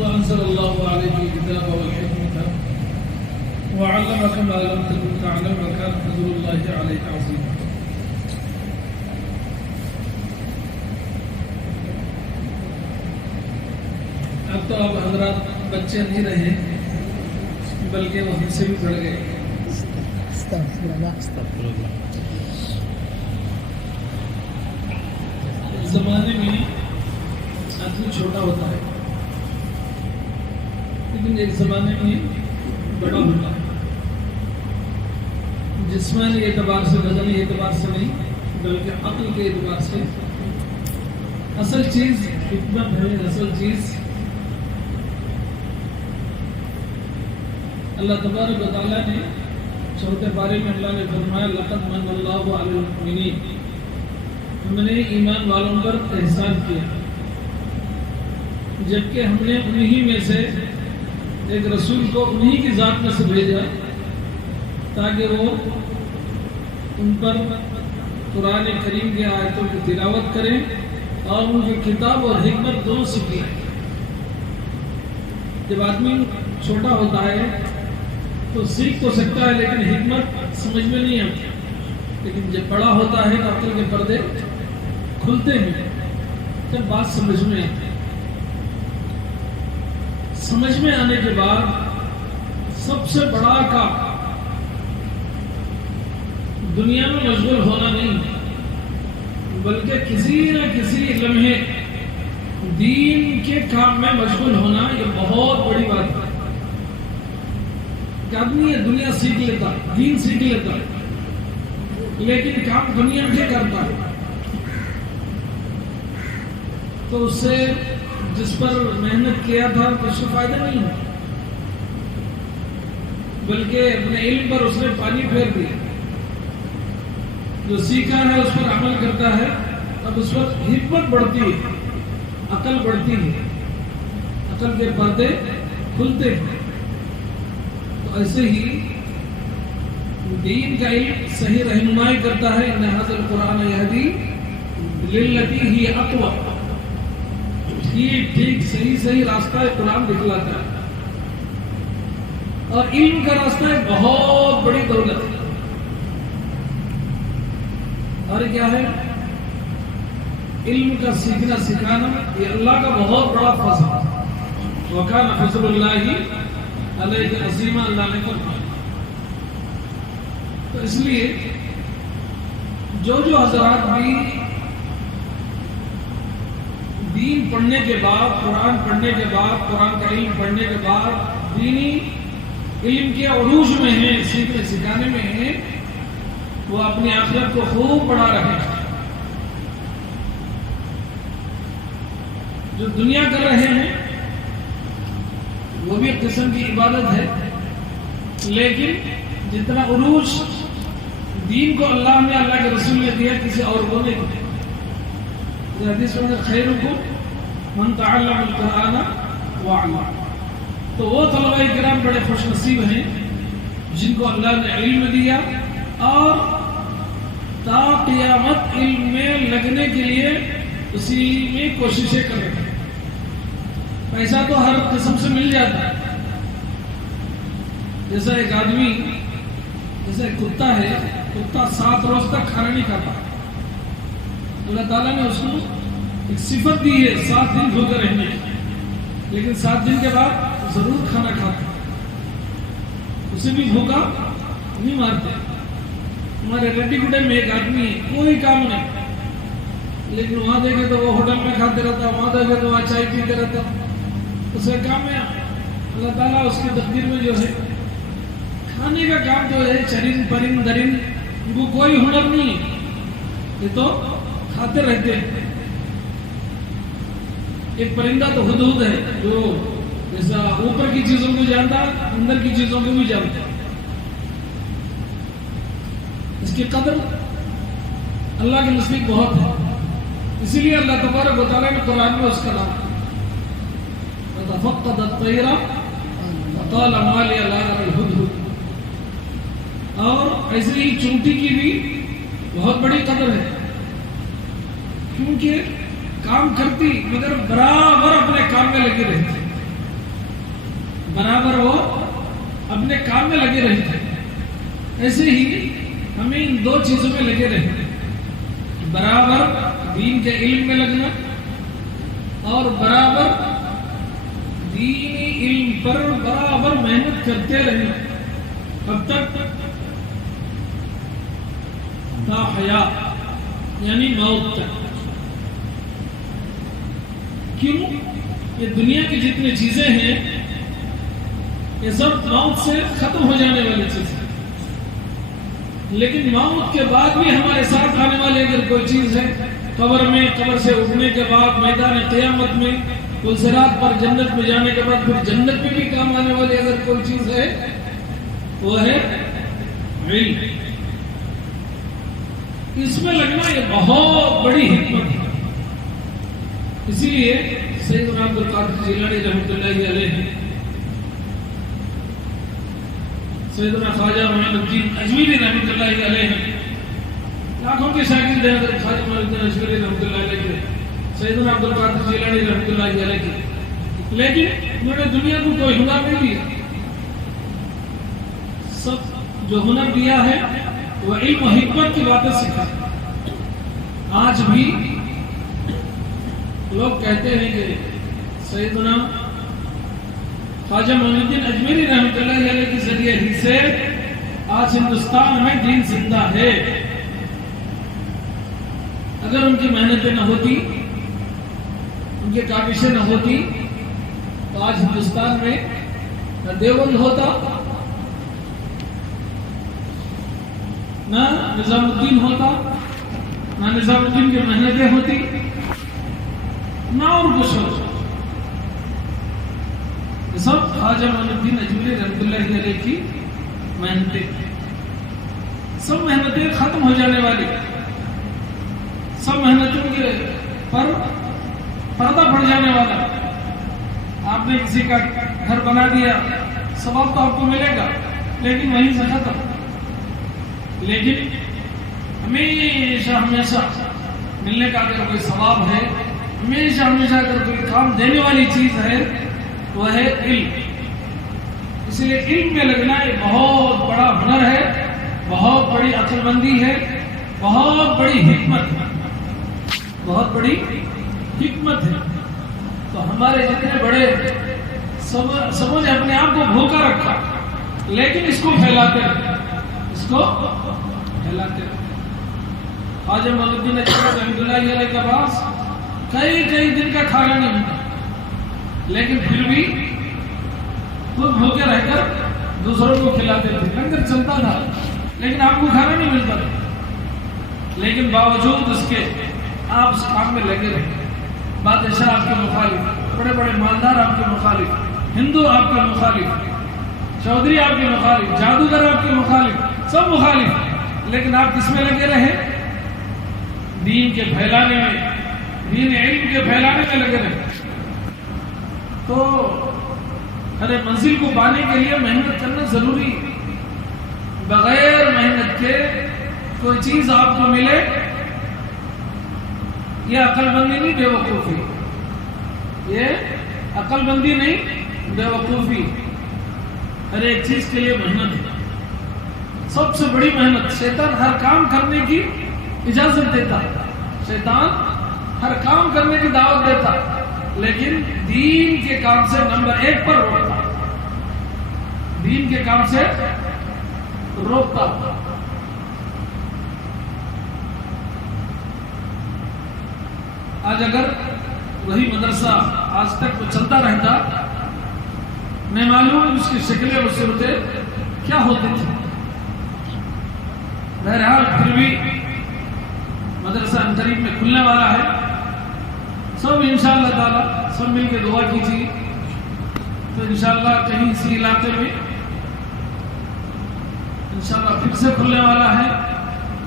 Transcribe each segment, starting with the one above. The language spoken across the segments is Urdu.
وأنزل الله عليك الكتاب والحكمة وعلمك ما لم تكن تعلم وكان فضل الله عليك عظيما. اب تو اب حضرات بچے نہیں رہے بلکہ وہ ہم سے بھی بڑھ گئے. زمانے میں آدمی چھوٹا ہوتا ہے لیکن ایک زمانے میں بڑا ہوتا ہے. جسمانی اعتبار سے بدنی اعتبار سے نہیں بلکہ عقل کے اعتبار سے. اصل چیز حکمت ہے. اصل چیز اللہ تبارک و تعالیٰ نے چوتھے پارے میں اللہ نے فرمایا لقد من اللہ علی المؤمنین. ہم نے ایمان والوں پر احسان کیا جبکہ ہم نے انہی میں سے ایک رسول کو انہی کی ذات میں سے بھیجا تاکہ وہ ان پر قرآن کریم کی آیتوں کی تلاوت کریں اور ان کی کتاب اور حکمت دونوں سیکھیں. جب آدمی چھوٹا ہوتا ہے تو سیکھ تو سکتا ہے لیکن حکمت سمجھ میں نہیں آتی. لیکن جب بڑا ہوتا ہے تو عقل کے پردے کھلتے ہیں جب بات سمجھ میں آتی ہے. سمجھ میں آنے کے بعد سب سے بڑا کام دنیا میں مشغول ہونا نہیں بلکہ کسی نہ کسی لمحے دین کے کام میں مشغول ہونا. یہ بہت بڑی بات ہے کہ آدمی یہ دنیا سیکھ لیتا دین سیکھ لیتا لیکن کام دنیا کے کرتا ہے تو اس سے جس پر محنت کیا تھا اس کو فائدہ نہیں ہے بلکہ اپنے علم پر اس نے پانی پھیر دیا. جو سیکھا ہے اس پر عمل کرتا ہے اب اس پر حکمت بڑھتی ہے عقل بڑھتی ہے عقل کے پردے کھلتے ہیں. تو ایسے ہی دین کا علم صحیح رہنمائی کرتا ہے. ان ھذا القرآن یہدی للتی ہی اقوم. ٹھیک صحیح راستہ قرآن دکھلاتا ہے. اور علم کا راستہ ایک بہت بڑی دولت ہے. اور کیا ہے علم کا سیکھنا سکھانا یہ اللہ کا بہت بڑا فضل ہے. وکان فضل اللہ علیہ عظیما. اللہ نے فرمایا. تو اس لیے جو حضرات بھی دین پڑھنے کے بعد قرآن پڑھنے کے بعد قرآن کا علم پڑھنے کے بعد دینی علم کے عروج میں ہیں سیکھنے سکھانے میں ہیں وہ اپنی آخرت کو خوب پڑھا رہے ہیں. جو دنیا کر رہے ہیں وہ بھی ایک قسم کی عبادت ہے لیکن جتنا عروج دین کو اللہ نے اللہ کے رسول نے دیا کسی اور کو نہیں دیا. حدیث میں خیرکم من تعلم القرآن وعلمہ. تو وہ طلباء کرام بڑے خوش نصیب ہیں جن کو اللہ نے علم دیا اور تا قیامت علم میں لگنے کے لیے اسی میں کوششیں کر رہے ہیں. پیسہ تو ہر قسم سے مل جاتا ہے. جیسا ایک آدمی جیسا ایک کتا ہے کتا 7 روز تک کھانا نہیں کھاتا. اللہ تعالیٰ نے اس کو ایک صفت دی ہے 7 دن بھوکے رہنے کی لیکن 7 دن کے بعد ضرور کھانا کھاتا. اسے بھی بھوکا نہیں مارتے. ہمارے ریڈی گڈے میں ایک آدمی کوئی کام نہیں لیکن وہاں دیکھے تو وہ ہوٹل میں کھاتے رہتا وہاں دیکھے تو وہاں چائے پیتے رہتا. اسے کام ہے اللہ تعالیٰ اس کی تقدیر میں جو ہے کھانے کا کام جو ہے چرند پرند درند ان کو کوئی ہنر نہیں یہ تو کھاتے رہتے ہیں. ایک پرندہ تو ہدہد ہے جو جیسا اوپر کی چیزوں کو جانتا اندر کی چیزوں کو بھی جانتا. اس کی قدر اللہ کے نزدیک بہت ہے. اسی لیے اللہ تبارک و تعالیٰ نے قرآن میں اس کا نام فَتَفَقَّدَ الطَّيْرَ فَقَالَ مَا لِيَ لَا أَرَى الْهُدْهُدَ. اور ایسے ہی چونٹی کی بھی بہت بڑی قدر ہے کیونکہ کام کرتی مگر برابر اپنے کام میں لگی رہتی. برابر وہ اپنے کام میں لگے رہتے ہیں. ایسے ہی ہمیں ان دو چیزوں میں لگے رہنا، برابر دین کے علم میں لگنا اور برابر دینی علم پر برابر محنت کرتے رہنا کب تک؟ تا حیات، یعنی موت تک. کیوں؟ یہ دنیا کی جتنی چیزیں ہیں یہ سب موت سے ختم ہو جانے والی چیزیں، لیکن موت کے بعد بھی ہمارے ساتھ آنے والی اگر کوئی چیز ہے، قبر میں، قبر سے اٹھنے کے بعد میدان قیامت میں، پلسرات پر جنت میں جانے کے بعد پھر جنت میں بھی کام آنے والی اگر کوئی چیز ہے وہ ہے علم. اس میں لگنا یہ بہت بڑی حکمت ہے. اسی لیے سیدنا عبد القادر جیلانی رحمۃ اللہ علیہ، سیدنا خواجہ معین الدین اجمیری رحمۃ اللہ علیہ، لاکھوں کے شاگرد ہیں حضرت خواجہ معین الدین اجمیری رحمۃ اللہ علیہ کے، سیدنا عبد القادر جیلانی رحمۃ اللہ علیہ کے، لیکن انہوں نے دنیا کو کوئی ہنر نہیں دیا. سب جو ہنر دیا ہے وہ علم و حکمت کی باتیں سکھا. آج بھی لوگ کہتے ہیں کہ سیدنا خواجہ معین الدین اجمیری رحمۃ اللہ علیہ کے ذریعے ہی سے آج ہندوستان میں دین زندہ ہے. اگر ان کی محنتیں نہ ہوتی، ان کی کاوشیں نہ ہوتی تو آج ہندوستان میں نہ دیوبند ہوتا، نہ نظام الدین ہوتا، نہ نظام الدین کی محنتیں ہوتی، نہ اور کچھ ہوتا. یہ سب خواجہ معین الدین اجمیری رحمۃ اللہ علیہ کی محنتیں. سب محنتیں ختم ہو جانے والی، سب محنتوں کے پر پردہ پڑ جانے والا. آپ نے کسی کا گھر بنا دیا، ثواب تو آپ کو ملے گا لیکن وہیں سے ختم. لیکن ہمیشہ ہمیشہ ملنے کا اگر کوئی ثواب ہے، ہمیشہ ہمیشہ اگر کوئی کام دینے والی چیز ہے وہ ہے علم. اس لیے علم میں لگنا یہ بہت بڑا ہنر ہے، بہت بڑی عقل مندی ہے، بہت بڑی حکمت ہے، بہت بڑی حکمت ہے. تو ہمارے جتنے بڑے سمجھ اپنے آپ کو بھوکا رکھا، لیکن اس کو پھیلاتے رہے، اس کو پھیلاتے رہے. خواجہ معین الدین اجمیری رحمۃ اللہ علیہ کے پاس کئی دن کا کھانا نہیں ہوتا، لیکن پھر بھی خود بھوکے رہ کر دوسروں کو کھلاتے تھے. لنگر چلتا تھا لیکن آپ کو کھانا نہیں ملتا تھا، لیکن باوجود اس کے آپ اس کام میں لگے رہے. بادشاہ آپ کے مخالف، بڑے بڑے مالدار آپ کے مخالف، ہندو آپ کے مخالف، چودھری آپ کے مخالف، جادوگر آپ کے مخالف، سب مخالف، لیکن آپ کس میں لگے رہے؟ دین کے پھیلانے میں، دین علم کے پھیلانے میں لگے رہے. تو ہر منزل کو پانے کے لیے محنت کرنا ضروری. بغیر محنت کے کوئی چیز آپ کو ملے یہ عقل مندی نہیں، بے وقوفی. یہ عقل مندی نہیں، بے وقوفی. ہر ایک چیز کے لیے محنت ہے. سب سے بڑی محنت. شیطان ہر کام کرنے کی اجازت دیتا، شیطان ہر کام کرنے کی دعوت دیتا، لیکن دین کے کام سے نمبر 1 پر روکتا، دین کے کام سے روکتا. آج اگر وہی مدرسہ آج تک وہ چلتا رہتا، میں معلوم اس کی شکلیں اور صورتیں کیا ہوتی تھی. بہرحال پھر بھی مدرسہ قریب میں کھلنے والا ہے. سب انشاءاللہ تعالی سب مل کے دعا کیجیے تو انشاءاللہ کہیں اسی علاقے میں انشاءاللہ پھر سے کھلنے والا ہے.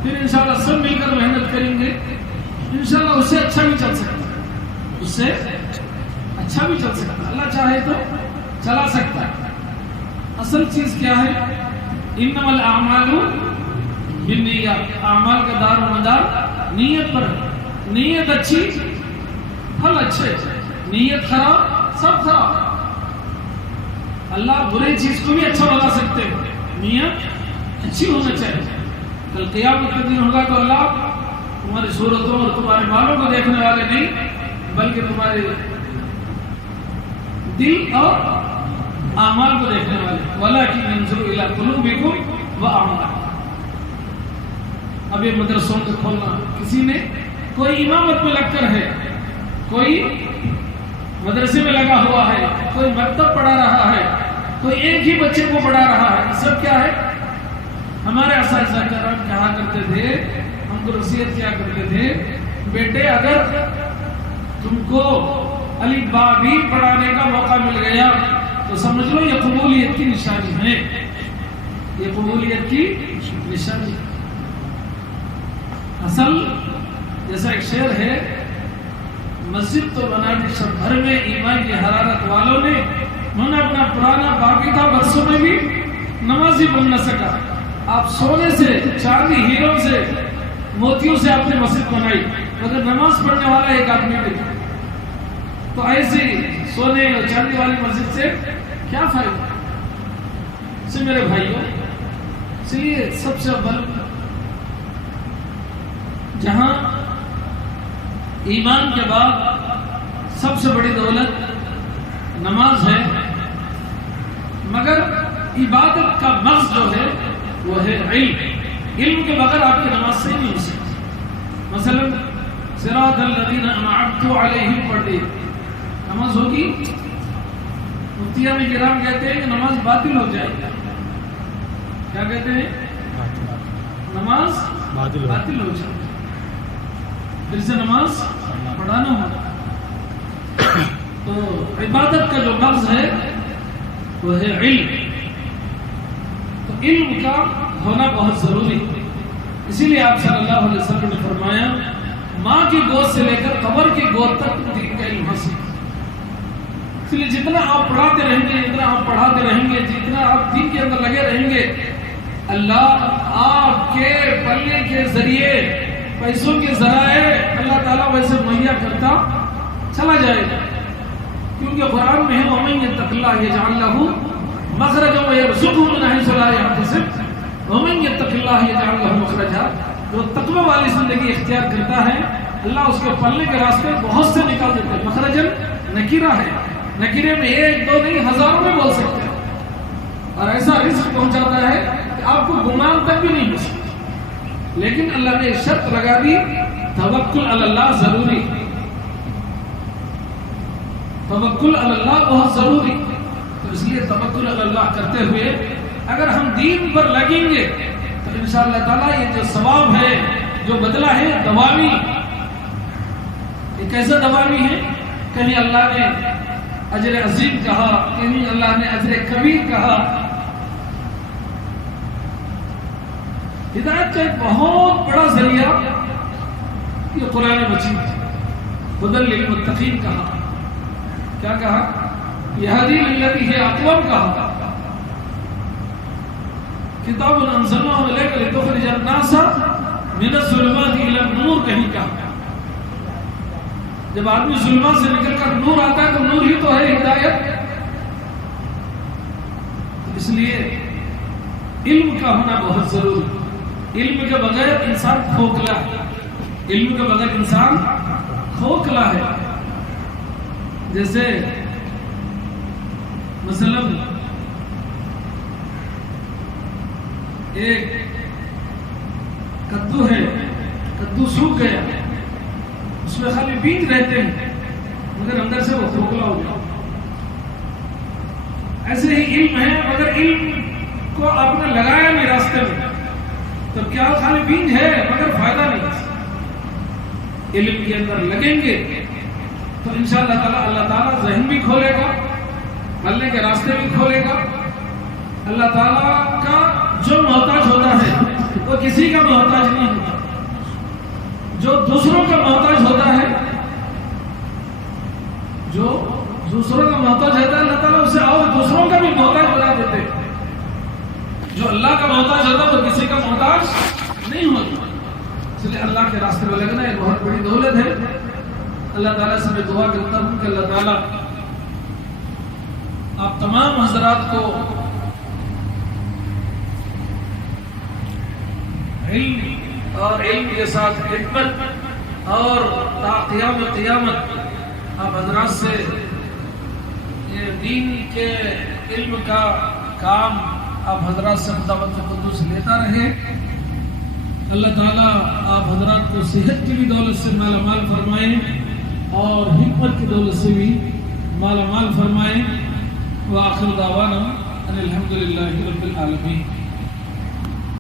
پھر انشاءاللہ سب مل کر محنت کریں گے، انشاءاللہ اس سے اچھا بھی چل سکتا ہے، اس سے اچھا بھی چل سکتا ہے. اللہ چاہے تو چلا سکتا ہے. اصل چیز کیا ہے؟ انما الاعمال بالنیات. اعمال کا دار و مدار نیت پر ہے. نیت اچھی پھل اچھے، نیت خراب سب خراب. اللہ برے چیز کو بھی اچھا بنا سکتے ہیں، نیت اچھی ہونا چاہیے. کل قیامت کے دن ہوگا تو اللہ تمہاری صورتوں اور تمہارے مالوں کو دیکھنے والے نہیں بلکہ تمہارے دل اور اعمال کو دیکھنے والے. وَلَٰكِنْ يَنْظُرُ إِلَىٰ قُلُوبِكُمْ وَأَعْمَالِكُمْ. اب یہ مدرسوں کو کھولنا، کسی نے کوئی امامت میں لگ کر ہے، کوئی مدرسے میں لگا ہوا ہے، کوئی مکتب پڑھا رہا ہے، کوئی ایک ہی بچے کو پڑھا رہا ہے. یہ سب کیا ہے؟ ہمارے اساتذہ کرام کہا کرتے تھے، ہم کو نصیحت کیا کرتے تھے، بیٹے اگر تم کو الف با بھی پڑھانے کا موقع مل گیا تو سمجھ لو یہ قبولیت کی نشانی ہے، یہ قبولیت کی نشانی. اصل جیسا ایک شعر ہے، مسجد تو بنا دی شب بھر میں، ایمان کی حرارت والوں نے، انہوں نے اپنا پرانا باقی تھا برسوں میں بھی نمازی بن نہ سکا. آپ سونے سے، چاندی، ہیروں سے، موتیوں سے آپ نے مسجد بنائی مگر نماز پڑھنے والا ایک آدمی بھی تھا. تو ایسی سونے اور چاندی والی مسجد سے کیا فائدہ؟ سے میرے بھائیوں، اس لیے سب سے اول جہاں ایمان کے بعد سب سے بڑی دولت نماز ہے، مگر عبادت کا مغز جو ہے وہ ہے علم. علم کے بغیر آپ کی نماز صحیح نہیں ہو سکتی. مثلا صراط الذین انعمت علیہم پڑھ دی، نماز ہوگی؟ مفتیان کرام کہتے ہیں کہ نماز باطل ہو جائے گی. کیا کہتے ہیں؟ نماز باطل ہو جائے گی، پھر سے نماز پڑھانا ہوگا. تو عبادت کا جو مغز ہے وہ ہے علم. تو علم کا ہونا بہت ضروری ہے. اسی لیے آپ صلی اللہ علیہ وسلم نے فرمایا، ماں کی گود سے لے کر قبر کی گود تک دین کا علم حاصل. اس لیے جتنا آپ پڑھاتے رہیں گے، جتنا آپ پڑھاتے رہیں گے، جتنا آپ دین کے اندر لگے رہیں گے، اللہ آپ کے پلے کے ذریعے، پیسوں کے ذرائع اللہ تعالیٰ ویسے مہیا کرتا چلا جائے گا. کیونکہ قرآن میں ہے وَمَن يَتَّقِ اللَّهَ يَجْعَل لَّهُ مَخْرَجًا وَيَرْزُقْهُ مِنْ حَيْثُ لَا يَحْتَسِبُ وَمَن يَتَّقِ اللَّهَ يَجْعَل لَّهُ مَخْرَجًا. جو تقوی والی زندگی اختیار کرتا ہے اللہ اس کے پلنے کے راستے بہت سے نکال دیتے ہیں. مخرجن نکیرہ ہے، نکیرے میں ایک دو نہیں ہزاروں میں بول سکتے ہیں، اور ایسا رزق پہنچاتا ہے کہ آپ کو گمان تک بھی نہیں ہو سکتا. لیکن اللہ نے ایک شرط لگا دی، توکل علی اللہ ضروری. توکل علی اللہ بہت ضروری. تو اس لیے توکل علی اللہ کرتے ہوئے اگر ہم دین پر لگیں گے تو انشاءاللہ تعالیٰ یہ جو ثواب ہے، جو بدلہ ہے، دوامی. یہ کیسا دوامی ہے؟ کہیں اللہ نے اجر عظیم کہا، کہیں اللہ نے اجر کبیر کہا. ہدایت کا ایک بہت بڑا ذریعہ یہ قرآن مجید ہے. ہدی للمتقین کہا، کیا کہا؟ یہدی للتی ہے اقوام کہا. کتاب انزلناہ الیک لتخرج الناس من الظلمات الی النور کہیں کہا. جب آدمی ظلمات سے نکل کر نور آتا ہے تو نور ہی تو ہے ہدایت. اس لیے علم کا ہونا بہت ضروری. علم کے بغیر انسان کھوکھلا ہے، علم کے بغیر انسان کھوکھلا ہے. جیسے مثلا ایک کدو ہے، کدو سوکھ گیا، اس میں خالی بیج رہتے ہیں مگر اندر سے وہ کھوکھلا ہو گیا. ایسے ہی علم ہے، مگر علم کو آپ نے لگایا نہیں راستے میں تو کیا خالی بیج ہے مگر فائدہ نہیں. علم کے اندر لگیں گے تو انشاءاللہ تعالیٰ اللہ تعالیٰ ذہن بھی کھولے گا، ملنے کے راستے بھی کھولے گا. اللہ تعالیٰ کا جو محتاج ہوتا ہے وہ کسی کا محتاج نہیں ہوتا. جو دوسروں کا محتاج ہوتا ہے، جو دوسروں کا محتاج ہوتا ہے اللہ تعالیٰ اسے اور دوسروں کا بھی محتاج بنا دیتے ہیں. جو اللہ کا محتاج ہوتا ہے وہ کسی کا محتاج نہیں ہوتا. اس لیے اللہ کے راستے میں لگنا ایک بہت بڑی دولت ہے. اللہ تعالیٰ سے میں دعا کرتا ہوں کہ اللہ تعالیٰ آپ تمام حضرات کو علم اور علم کے ساتھ حکمت اور تا قیام قیامت آپ حضرات سے یہ دین کے علم کا کام آپ حضرات سے خداوند قدوس لیتا رہے۔ اللہ تعالیٰ آپ حضرات کو صحت کی بھی دولت سے مالا مال فرمائے اور حکمت کی دولت سے بھی مالا مال فرمائے۔ وآخر دعوانا ان الحمدللہ رب العالمین۔